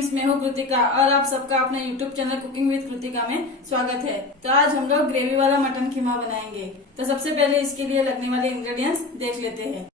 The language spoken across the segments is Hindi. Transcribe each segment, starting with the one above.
फ्रेंड्स, मैं हूँ कृतिका और आप सबका अपने YouTube channel cooking with Kritika में स्वागत है। तो आज हम लोग ग्रेवी वाला मटन कीमा बनाएंगे। तो सबसे पहले इसके लिए लगने वाले इंग्रेडिएंट्स देख लेते हैं।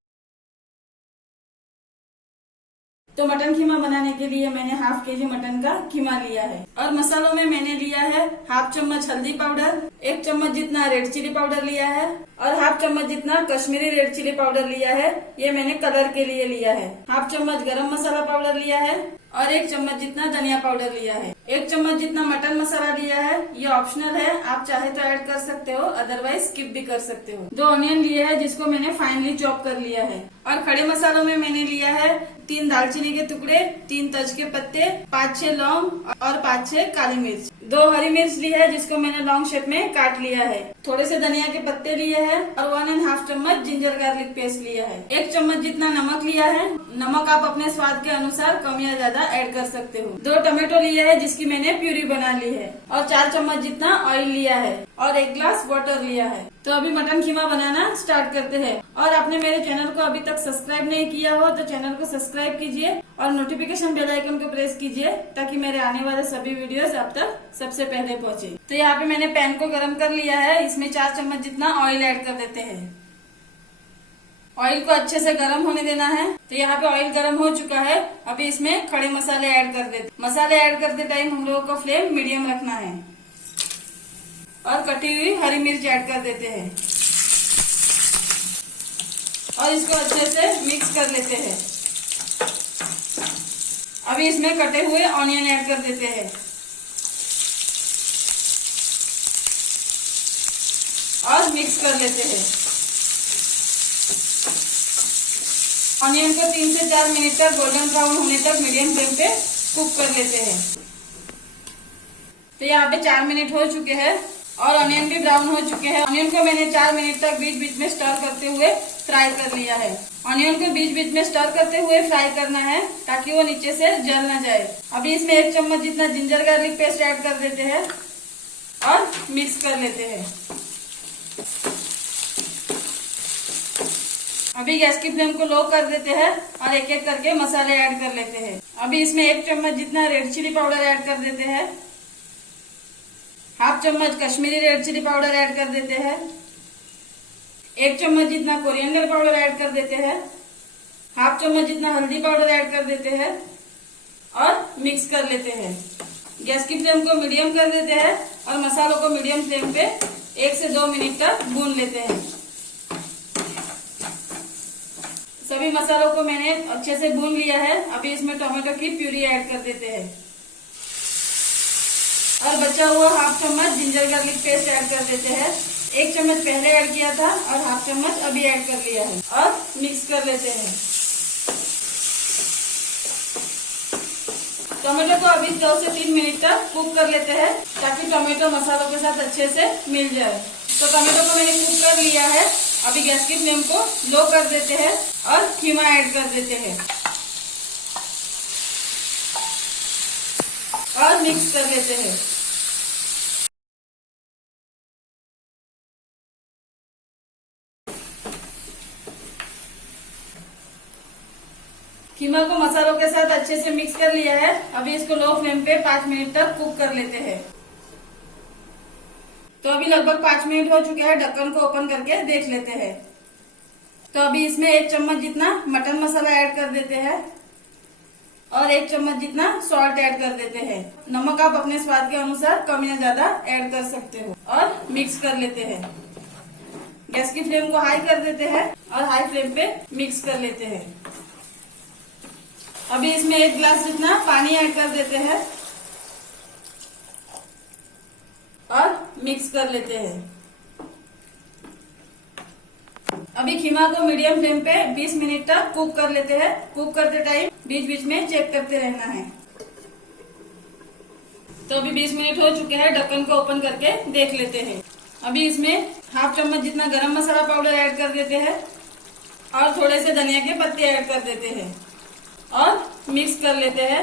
तो मटन कीमा बनाने के लिए मैंने हाफ केजी मटन का कीमा लिया है और मसालों में मैंने लिया है हाफ चम्मच हल्दी पाउडर, 1 चम्मच जितना रेड चिली पाउडर लिया है और हाफ चम्मच जितना कश्मीरी रेड चिली पाउडर लिया है। ये मैंने कलर के लिए लिया है। हाफ चम्मच गरम मसाला पाउडर लिया है और 1 चम्मच जितना धनिया पाउडर लिया है। 1 चम्मच जितना मटन मसाला लिया है। ये ऑप्शनल है, आप चाहे तो ऐड कर सकते हो, अदरवाइज स्किप भी कर सकते हो। 2 ऑनियन लिए है जिसको मैंने फाइनली चॉप कर लिया है। और खड़े मसालों में मैंने लिया है 3 दालचीनी के टुकड़े, 3 तज के पत्ते, 5-6 लौंग और 5-6 काली मिर्च। 2 हरी मिर्च ली है जिसको मैंने लॉन्ग शेप में काट लिया है। थोड़े से धनिया के पत्ते लिए है और 1.5 चम्मच जिंजर गार्लिक पेस्ट लिया है। 1 चम्मच जितना नमक लिया है। नमक आप अपने स्वाद के अनुसार कम या ज्यादा ऐड कर सकते हो। 2 टमाटो लिए है जिसकी मैंने प्यूरी बना ली है और 4 चम्मच जितना ऑयल लिया है और 1 ग्लास वाटर लिया है। तो अभी मटन कीमा बनाना स्टार्ट करते हैं। और आपने मेरे चैनल को अभी तक सब्सक्राइब नहीं किया हो तो चैनल को सब्सक्राइब कीजिए और नोटिफिकेशन बेल आइकन को प्रेस कीजिए ताकि मेरे आने वाले सभी वीडियोस आप तक सबसे पहले पहुंचे। तो यहाँ पे मैंने पैन को गरम कर लिया है। इसमें 4 चम्मच जितना ऑयल ऐड कर देते हैं। ऑयल को अच्छे से गर्म होने देना है। तो यहाँ पे ऑयल गर्म हो चुका है। अभी इसमें खड़े मसाले ऐड कर देते। मसाले ऐड करते टाइम हम लोगों को फ्लेम मीडियम रखना है और कटी हुई हरी मिर्च ऐड कर देते हैं और इसको अच्छे से मिक्स कर लेते हैं। अभी इसमें कटे हुए ऑनियन ऐड कर देते हैं और मिक्स कर लेते हैं। ऑनियन को 3 से 4 मिनट तक गोल्डन ब्राउन होने तक मीडियम फ्लेम पे कुक कर लेते हैं। तो यहाँ पे 4 मिनट हो चुके हैं और ऑनियन भी ब्राउन हो चुके हैं। ऑनियन को मैंने 4 मिनट तक बीच बीच में स्टर करते हुए फ्राई कर लिया है। ऑनियन को बीच बीच में स्टर करते हुए फ्राई करना है ताकि वो नीचे से जल ना जाए। अभी इसमें 1 चम्मच जितना जिंजर गार्लिक पेस्ट ऐड कर देते हैं और मिक्स कर लेते हैं। अभी गैस की फ्लेम को लो कर देते हैं और एक एक करके मसाले ऐड कर लेते हैं। अभी इसमें 1 चम्मच जितना रेड चिली पाउडर ऐड कर देते हैं। हाफ चम्मच Kashmiri red chilli powder add कर देते हैं। 1 चम्मच जितना कोरिएंडर पाउडर ऐड कर देते हैं। हाफ चम्मच जितना हल्दी पाउडर ऐड कर देते हैं और मिक्स कर लेते हैं। गैस की फ्लेम को मीडियम कर देते हैं और मसालों को मीडियम फ्लेम पे 1 से 2 मिनट तक भून लेते हैं। सभी मसालों को मैंने अच्छे से भून लिया है। अभी इसमें टमाटो की प्यूरी ऐड कर देते हैं और बचा हुआ हाफ चम्मच जिंजर गार्लिक पेस्ट ऐड कर देते हैं। 1 चम्मच पहले ऐड किया था और हाफ चम्मच अभी ऐड कर लिया है और मिक्स कर लेते हैं। टमाटो को अभी 2 से 3 मिनट तक कुक कर लेते हैं ताकि टमाटो मसालों के साथ अच्छे से मिल जाए। तो टमाटो को मैंने कुक कर लिया है। अभी गैस की फ्लेम को लो कर देते हैं और कीमा ऐड कर देते हैं और मिक्स कर लेते हैं। कीमा को मसालों के साथ अच्छे से मिक्स कर लिया है। अभी इसको लो फ्लेम पे 5 मिनट तक कुक कर लेते हैं। तो अभी लगभग 5 मिनट हो चुके हैं। ढक्कन को ओपन करके देख लेते हैं। तो अभी इसमें 1 चम्मच जितना मटन मसाला ऐड कर देते हैं और 1 चम्मच जितना सॉल्ट ऐड कर देते हैं। नमक आप अपने स्वाद के अनुसार कम या ज्यादा ऐड कर सकते हो और मिक्स कर लेते हैं। गैस की फ्लेम को हाई कर देते हैं और हाई फ्लेम पे मिक्स कर लेते हैं। अभी इसमें 1 गिलास जितना पानी ऐड कर देते हैं और मिक्स कर लेते हैं। अभी कीमा को मीडियम फ्लेम पे 20 मिनट तक कुक कर लेते हैं। कुक करते टाइम बीच बीच में चेक करते रहना है। तो अभी 20 मिनट हो चुके हैं। ढक्कन को ओपन करके देख लेते हैं। अभी इसमें हाफ चम्मच जितना गरम मसाला पाउडर ऐड कर देते हैं और थोड़े से धनिया के पत्ते ऐड कर देते हैं और मिक्स कर लेते हैं।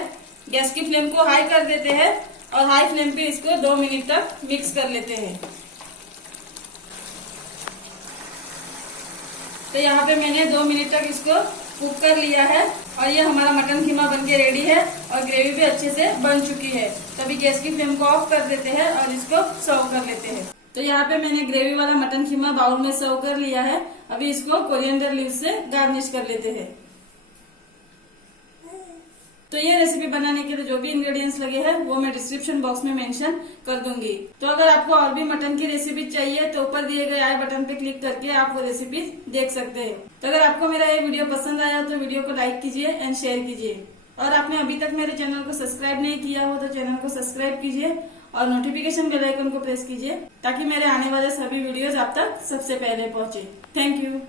गैस की फ्लेम को हाई कर देते हैं और हाई फ्लेम पे इसको 2 मिनट तक मिक्स कर लेते हैं। तो यहाँ पे मैंने 2 मिनट तक इसको कुक कर लिया है और ये हमारा मटन कीमा बनके रेडी है और ग्रेवी भी अच्छे से बन चुकी है। तो अभी गैस की फ्लेम को ऑफ कर देते हैं और इसको सर्व कर लेते हैं। तो यहाँ पे मैंने ग्रेवी वाला मटन कीमा बाउल में सर्व कर लिया है। अभी इसको कोरिएंडर लीव से गार्निश कर लेते हैं। तो ये रेसिपी बनाने के लिए जो भी इंग्रेडिएंट्स लगे हैं वो मैं डिस्क्रिप्शन बॉक्स में मेंशन कर दूंगी। तो अगर आपको और भी मटन की रेसिपी चाहिए तो ऊपर दिए गए आई बटन पे क्लिक करके आप वो रेसिपी देख सकते हैं। तो अगर आपको मेरा ये वीडियो पसंद आया तो वीडियो को लाइक कीजिए एंड शेयर कीजिए। और आपने अभी तक मेरे चैनल को सब्सक्राइब नहीं किया हो तो चैनल को सब्सक्राइब कीजिए और नोटिफिकेशन बेल आइकन को प्रेस कीजिए ताकि मेरे आने वाले सभी वीडियोज आप तक सबसे पहले पहुंचे। Thank you.